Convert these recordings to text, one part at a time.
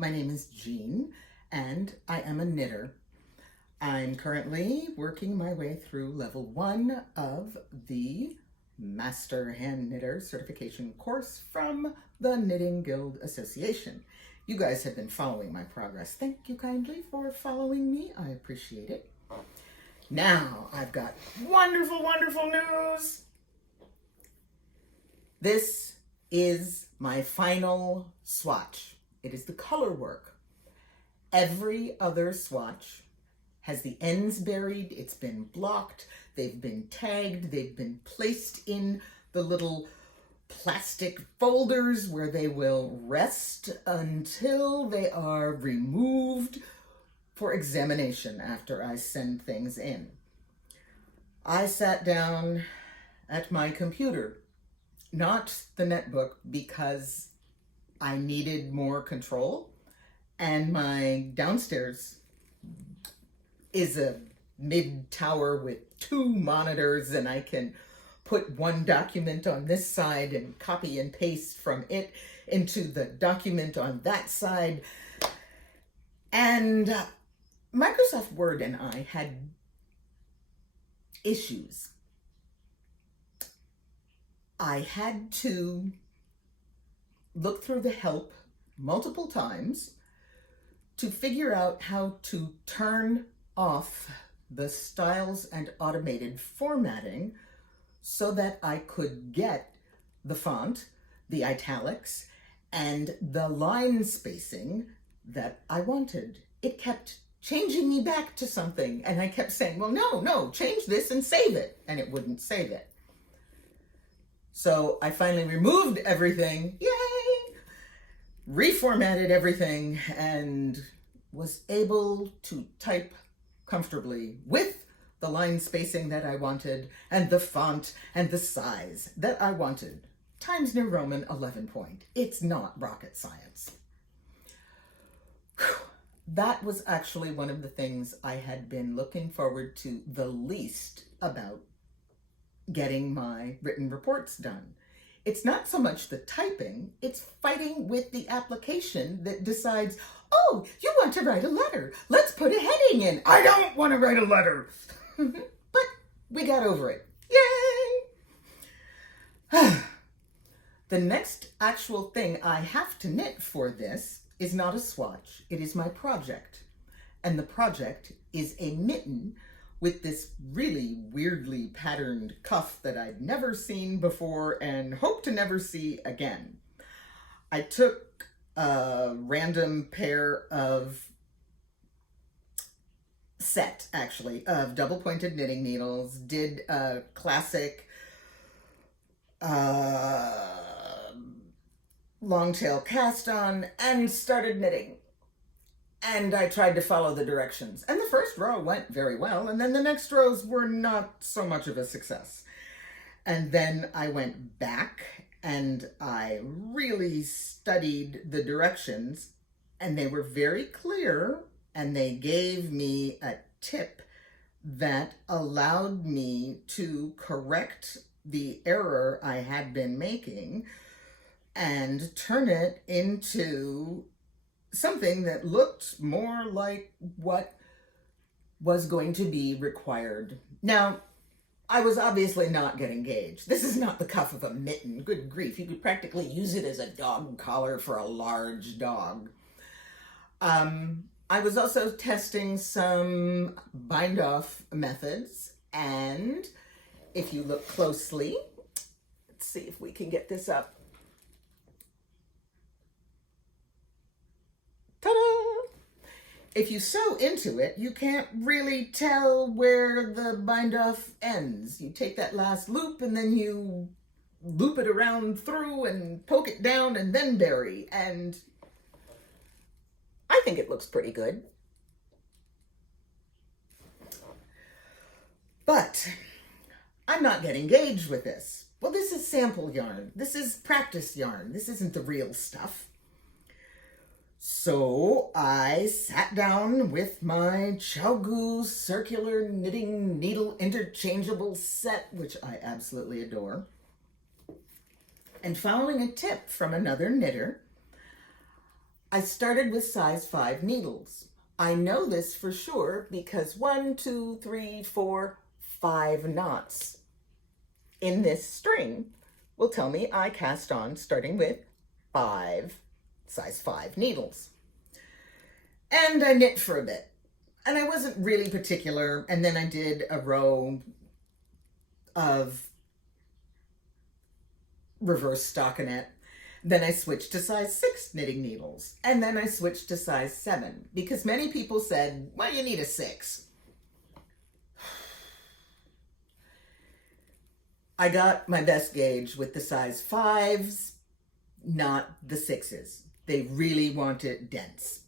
My name is Jean, and I am a knitter. I'm currently working my way through level 1 of the Master Hand Knitter certification course from the Knitting Guild Association. You guys have been following my progress. Thank you kindly for following me. I appreciate it. Now, I've got wonderful, wonderful news. This is my final swatch. It is the color work. Every other swatch has the ends buried, it's been blocked, they've been tagged, they've been placed in the little plastic folders where they will rest until they are removed for examination after I send things in. I sat down at my computer, not the netbook, because I needed more control, and my downstairs is a mid-tower with 2 monitors, and I can put one document on this side and copy and paste from it into the document on that side. And Microsoft Word and I had issues. I had to look through the help multiple times to figure out how to turn off the styles and automated formatting so that I could get the font, the italics, and the line spacing that I wanted. It kept changing me back to something, and I kept saying, well, no, change this and save it, and it wouldn't save it. So I finally removed everything, yay, reformatted everything, and was able to type comfortably with the line spacing that I wanted and the font and the size that I wanted. Times New Roman 11 point. It's not rocket science. That was actually one of the things I had been looking forward to the least about getting my written reports done. It's not so much the typing, it's fighting with the application that decides, oh, you want to write a letter. Let's put a heading in. I don't want to write a letter. But we got over it. Yay! The next actual thing I have to knit for this is not a swatch. It is my project. And the project is a mitten with this really weirdly patterned cuff that I'd never seen before and hope to never see again. I took a random pair of of double pointed knitting needles, did a classic long tail cast on, and started knitting. And I tried to follow the directions. And the first row went very well, and then the next rows were not so much of a success. And then I went back and I really studied the directions, and they were very clear, and they gave me a tip that allowed me to correct the error I had been making and turn it into something that looked more like what was going to be required. Now, I was obviously not getting gauged. This is not the cuff of a mitten. Good grief, you could practically use it as a dog collar for a large dog. I was also testing some bind-off methods, and if you look closely, let's see if we can get this up. Ta-da! If you sew into it, you can't really tell where the bind-off ends. You take that last loop and then you loop it around through and poke it down and then bury. And I think it looks pretty good. But I'm not getting gauged with this. Well, this is sample yarn. This is practice yarn. This isn't the real stuff. So I sat down with my Chogu circular knitting needle interchangeable set, which I absolutely adore. And following a tip from another knitter, I started with size 5 needles. I know this for sure because 1, 2, 3, 4, 5 knots in this string will tell me I cast on starting with 5 size 5 needles. And I knit for a bit. And I wasn't really particular. And then I did a row of reverse stockinette. Then I switched to size 6 knitting needles. And then I switched to size 7 because many people said, well, you need a 6. I got my best gauge with the size 5s, not the 6s. They really want it dense.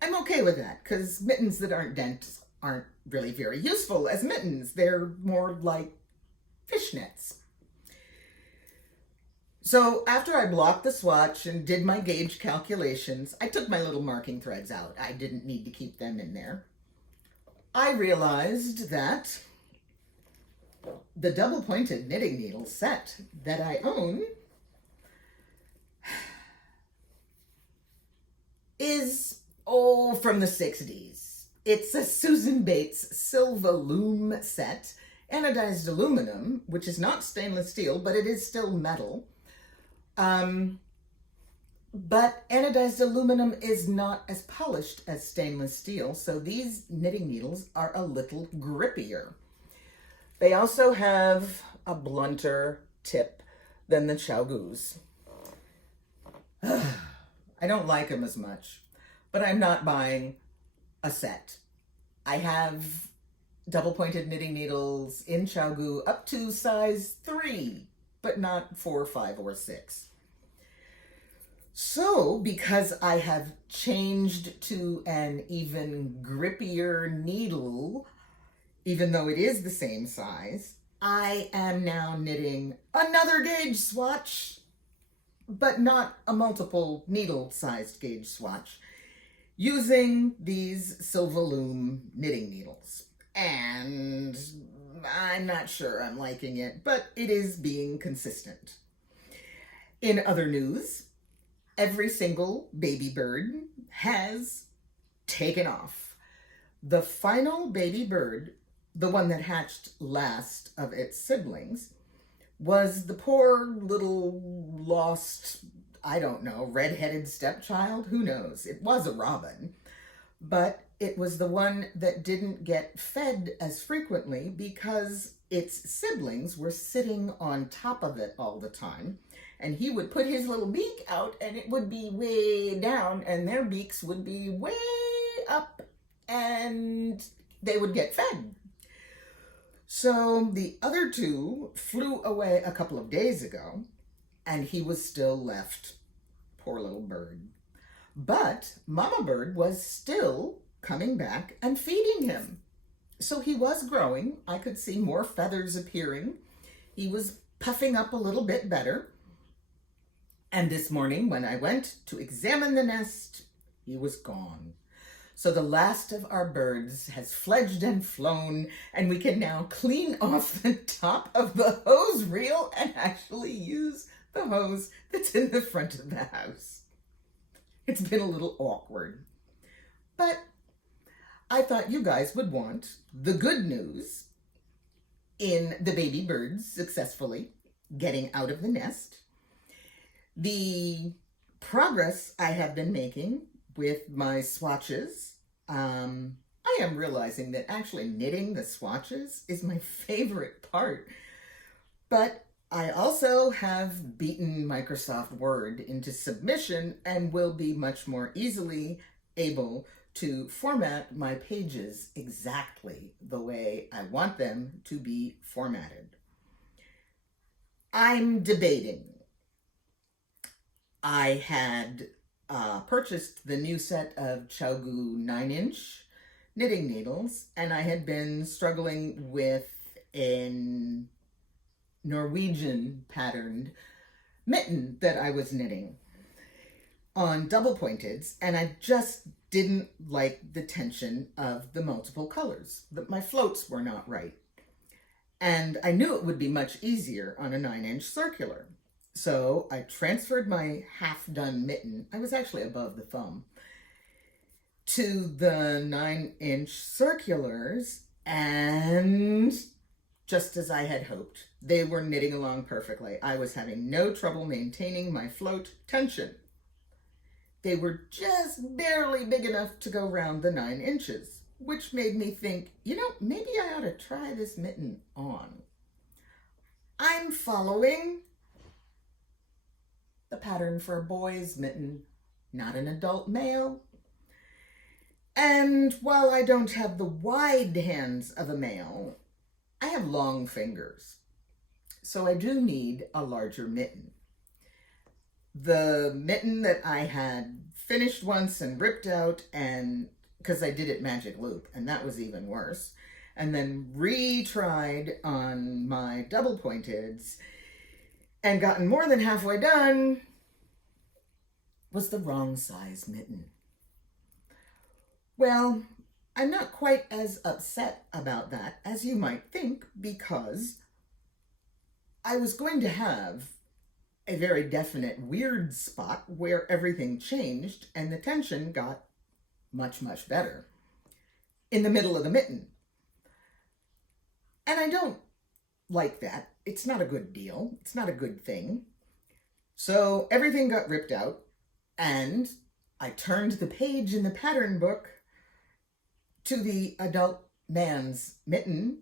I'm okay with that because mittens that aren't dense aren't really very useful as mittens. They're more like fishnets. So after I blocked the swatch and did my gauge calculations, I took my little marking threads out. I didn't need to keep them in there. I realized that the double-pointed knitting needle set that I own is, from the 60s. It's a Susan Bates Silva Loom set, anodized aluminum, which is not stainless steel, but it is still metal. But anodized aluminum is not as polished as stainless steel, so these knitting needles are a little grippier. They also have a blunter tip than the Chaogu's. I don't like them as much, but I'm not buying a set. I have double-pointed knitting needles in Chaogu up to size 3, but not 4, 5, or 6. So, because I have changed to an even grippier needle, even though it is the same size, I am now knitting another gauge swatch, but not a multiple needle-sized gauge swatch, using these Silva Loom knitting needles. And I'm not sure I'm liking it, but it is being consistent. In other news, every single baby bird has taken off. The final baby bird, the one that hatched last of its siblings, was the poor little lost, I don't know, red-headed stepchild? Who knows? It was a robin. But it was the one that didn't get fed as frequently because its siblings were sitting on top of it all the time. And he would put his little beak out and it would be way down and their beaks would be way up and they would get fed. So the other two flew away a couple of days ago and he was still left. Poor little bird. But Mama Bird was still coming back and feeding him. So he was growing. I could see more feathers appearing. He was puffing up a little bit better. And this morning when I went to examine the nest, he was gone. So the last of our birds has fledged and flown, and we can now clean off the top of the hose reel and actually use the hose that's in the front of the house. It's been a little awkward, but I thought you guys would want the good news in the baby birds successfully getting out of the nest, the progress I have been making with my swatches. I am realizing that actually knitting the swatches is my favorite part, but I also have beaten Microsoft Word into submission and will be much more easily able to format my pages exactly the way I want them to be formatted. I'm debating. I had purchased the new set of Chaogu 9-inch knitting needles, and I had been struggling with an Norwegian patterned mitten that I was knitting on double pointeds, and I just didn't like the tension of the multiple colors. My floats were not right. And I knew it would be much easier on a 9-inch circular. So I transferred my half-done mitten, I was actually above the thumb, to the 9-inch circulars, and just as I had hoped, they were knitting along perfectly. I was having no trouble maintaining my float tension. They were just barely big enough to go round the 9 inches, which made me think, maybe I ought to try this mitten on. I'm following the pattern for a boy's mitten, not an adult male. And while I don't have the wide hands of a male, I have long fingers. So I do need a larger mitten. The mitten that I had finished once and ripped out, and because I did it magic loop, and that was even worse, and then retried on my double pointeds and gotten more than halfway done, was the wrong size mitten. Well, I'm not quite as upset about that as you might think, because I was going to have a very definite weird spot where everything changed and the tension got much, much better in the middle of the mitten. And I don't like that. It's not a good deal. It's not a good thing. So everything got ripped out, and I turned the page in the pattern book to the adult man's mitten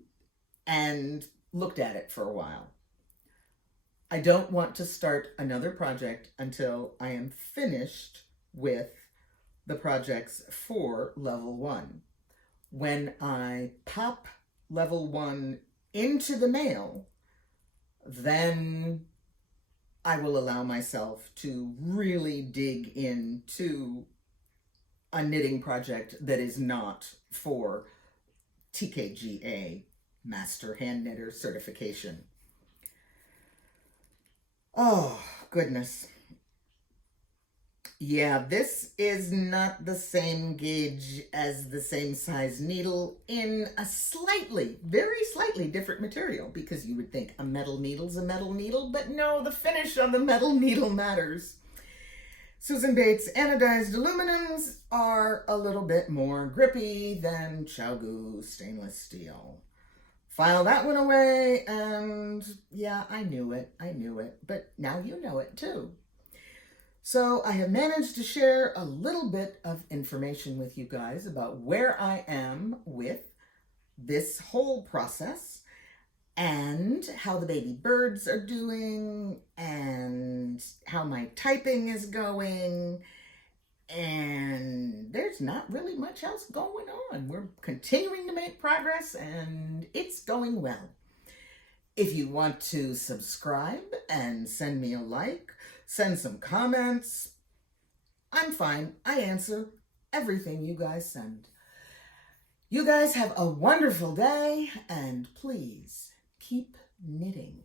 and looked at it for a while. I don't want to start another project until I am finished with the projects for level 1. When I pop level 1 into the mail, then I will allow myself to really dig into a knitting project that is not for TKGA Master Hand Knitter certification. Oh, goodness. Yeah, this is not the same gauge as the same size needle in a very slightly different material, because you would think a metal needle's a metal needle, but no, the finish on the metal needle matters. Susan Bates anodized aluminums are a little bit more grippy than Chaogu stainless steel. File that one away, and yeah, I knew it, but now you know it too. So I have managed to share a little bit of information with you guys about where I am with this whole process and how the baby birds are doing and how my typing is going. And there's not really much else going on. We're continuing to make progress, and it's going well. If you want to subscribe and send me a like, send some comments, I'm fine. I answer everything you guys send. You guys have a wonderful day, and please keep knitting.